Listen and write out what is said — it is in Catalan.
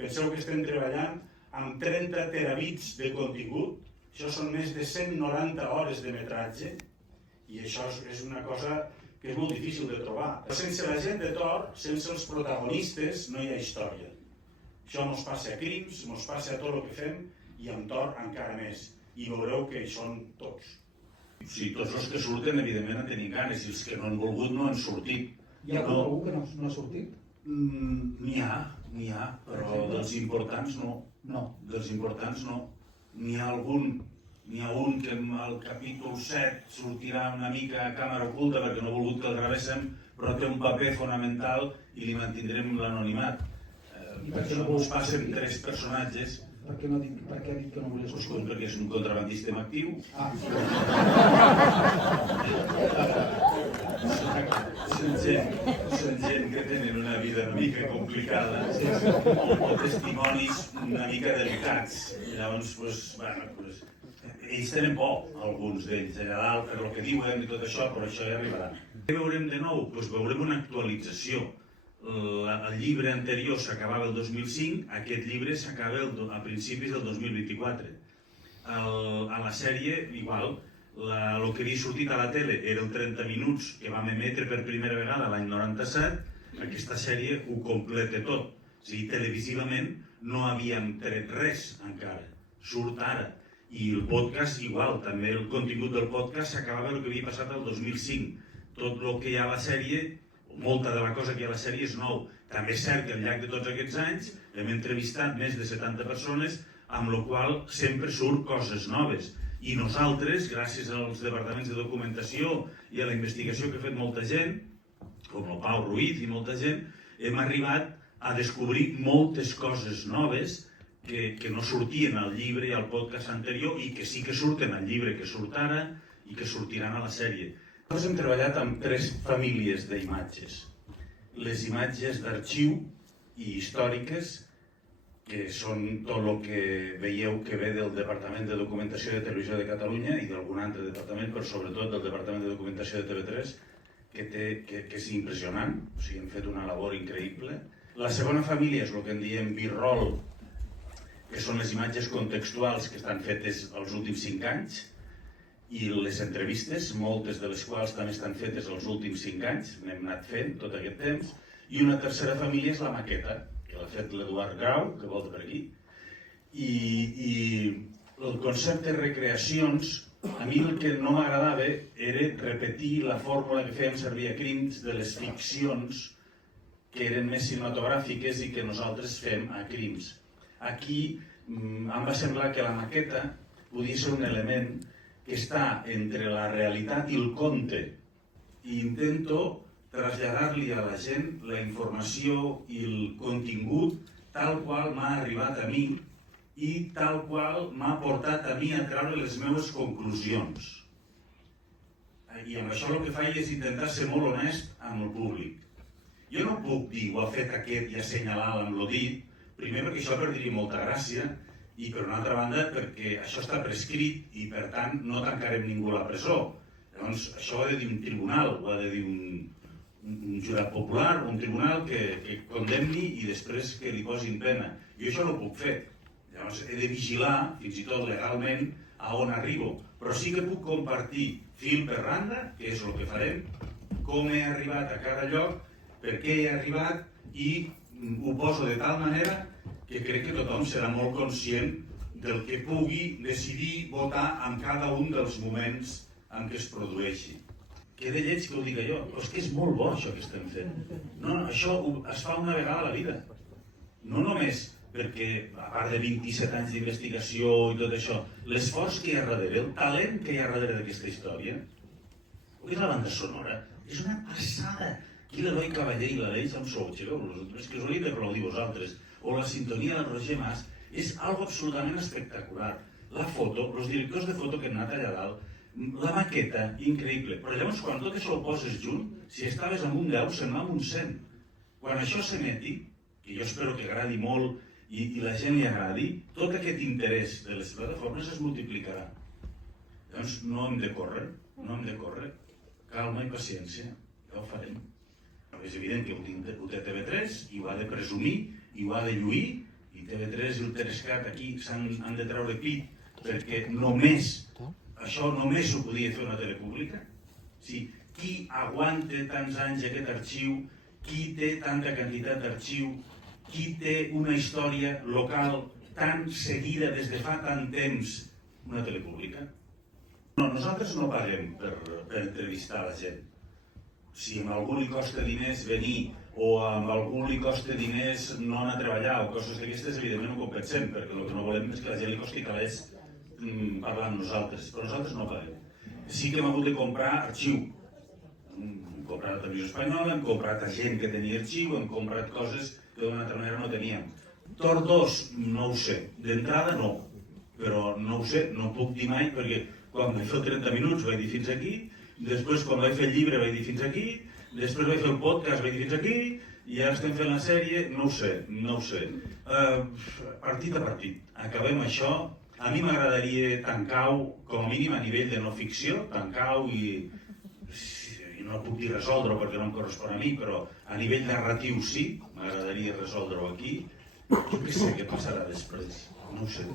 Penseu que estem treballant amb 30 terabits de contingut, això són més de 190 hores de metratge, i això és una cosa que és molt difícil de trobar. Sense la gent de Tor, sense els protagonistes, no hi ha història. Això mos passa a Crims, mos passa a tot el que fem, i amb Tor encara més. I veureu que hi són tots. Sí, tots els que surten, evidentment, en tenim ganes, i els que no han volgut no han sortit. Hi ha algú que no ha sortit? N'hi ha, però dels importants no. No. Dels importants no. N'hi ha un que al capítol 7 sortirà una mica a càmera oculta perquè no ha volgut que el gravéssim, però té un paper fonamental i li mantindrem l'anonimat. Per això us passen 3 personatges. Per què ha dit que no volia sortir? Perquè és un contrabandista actiu. Són gent que tenen una vida una mica complicada o testimonis una mica delicats. Llavors, ells tenen por, alguns d'ells, allà dalt, per el que diuen i tot això, però això ja arribarà. Què veurem de nou? Veurem una actualització. El llibre anterior s'acabava el 2005, aquest llibre s'acaba a principis del 2024. A la sèrie, igual, el que havia sortit a la tele era el 30 minuts que vam emetre per primera vegada l'any 97, aquesta sèrie ho completa tot. O sigui, televisivament no havíem tret res encara, surt ara. I el podcast igual, també el contingut del podcast s'acabava el que havia passat el 2005. Tot el que hi ha a la sèrie, molta de la cosa que hi ha a la sèrie és nou. També és cert que al llarg de tots aquests anys hem entrevistat més de 70 persones, amb la qual sempre surt coses noves. I nosaltres, gràcies als departaments de documentació i a la investigació que ha fet molta gent, com el Pau Ruiz i molta gent, hem arribat a descobrir moltes coses noves que no sortien al llibre i al podcast anterior i que sí que surten al llibre que surt ara i que sortiran a la sèrie. Nosaltres hem treballat amb 3 famílies d'imatges. Les imatges d'arxiu i històriques, que són tot el que veieu que ve del Departament de Documentació de Televisió de Catalunya i d'algun altre departament, però sobretot del Departament de Documentació de TV3, que és impressionant, o sigui, hem fet una labor increïble. La segona família és el que en diem B-roll, que són les imatges contextuals que estan fetes els últims 5 anys, i les entrevistes, moltes de les quals també estan fetes els últims 5 anys, n'hem anat fent tot aquest temps, i una tercera família és la maqueta, que l'ha fet l'Eduard Grau, que volta per aquí, i el concepte de recreacions, a mi el que no m'agradava era repetir la fórmula que fèiem servir a Crims de les ficcions que eren més cinematogràfiques i que nosaltres fem a Crims. Aquí em va semblar que la maqueta podia ser un element que està entre la realitat i el conte, i intento traslladar-li a la gent la informació i el contingut tal qual m'ha arribat a mi i tal qual m'ha portat a mi a treure les meves conclusions. I amb això el que faig és intentar ser molt honest amb el públic. Jo no puc dir ho ha fet aquest i assenyalar amb el dit, primer perquè això perdria molta gràcia, i per una altra banda perquè això està prescrit i per tant no tancarem ningú a la presó. Llavors això ho ha de dir un tribunal, ho ha de dir un jurat popular, un tribunal que condemni i després que li posin pena. Jo això no ho puc fer. Llavors he de vigilar, fins i tot legalment, a on arribo. Però sí que puc compartir fil per randa, que és el que farem, com he arribat a cada lloc, per què he arribat i ho poso de tal manera que crec que tothom serà molt conscient del que pugui decidir votar en cada un dels moments en què es produeixi. Que de lleig que ho diga jo, però és que és molt bo això que estem fent. No, això es fa una vegada a la vida. No només perquè, a part de 27 anys d'investigació i tot això, l'esforç que hi ha darrere, el talent que hi ha darrere d'aquesta història, o és la banda sonora, és una passada. Aquí l'Eloi Cavaller i l'Aleix amb sou, xereu, és que us hauríem d'aplaudir vosaltres. O la sintonia del Roger Mas, és algo absolutament espectacular. La foto, els directors de foto que han anat allà dalt, la maqueta, increïble. Però llavors, quan tot això ho poses junt, si estaves amb un 10, se'n va amb un 100. Quan això s'emeti, que jo espero que agradi molt i la gent li agradi, tot aquest interès de les plataformes es multiplicarà. Llavors, no hem de córrer, calma i paciència, ja ho farem. És evident que ho té TV3 i ho ha de presumir i ho ha de lluir TV3 i el Terescat aquí han de treure pit perquè això només ho podia fer una telepública. Sí, qui aguanta tants anys aquest arxiu, qui té tanta quantitat d'arxiu, qui té una història local tan seguida des de fa tant temps, una telepública? No, nosaltres no paguem per entrevistar la gent. Si a algú li costa diners venir o a algú li costa diners no anar a treballar o coses d'aquestes, evidentment ho compensem, perquè el que no volem és que la gent li costi calés parlar amb nosaltres, però nosaltres no paguem. Sí que hem hagut de comprar arxiu. Hem comprat la televisió espanyola, hem comprat a gent que tenia arxiu, hem comprat coses que d'una altra manera no teníem. Tordos, no ho sé. D'entrada no, però no ho sé, no puc dir mai perquè quan vaig fer el 30 minuts vaig dir fins aquí, després quan vaig fer el llibre vaig dir fins aquí, després vaig fer el podcast vaig dir fins aquí, i ara estem fent la sèrie, no ho sé. Partit a partit, acabem això. A mi m'agradaria tancar-ho, com a mínim a nivell de no ficció, tancar-ho i no puc dir resoldre-ho perquè no em correspon a mi, però a nivell narratiu sí, m'agradaria resoldre-ho aquí. Jo què sé què passarà després, no ho sé.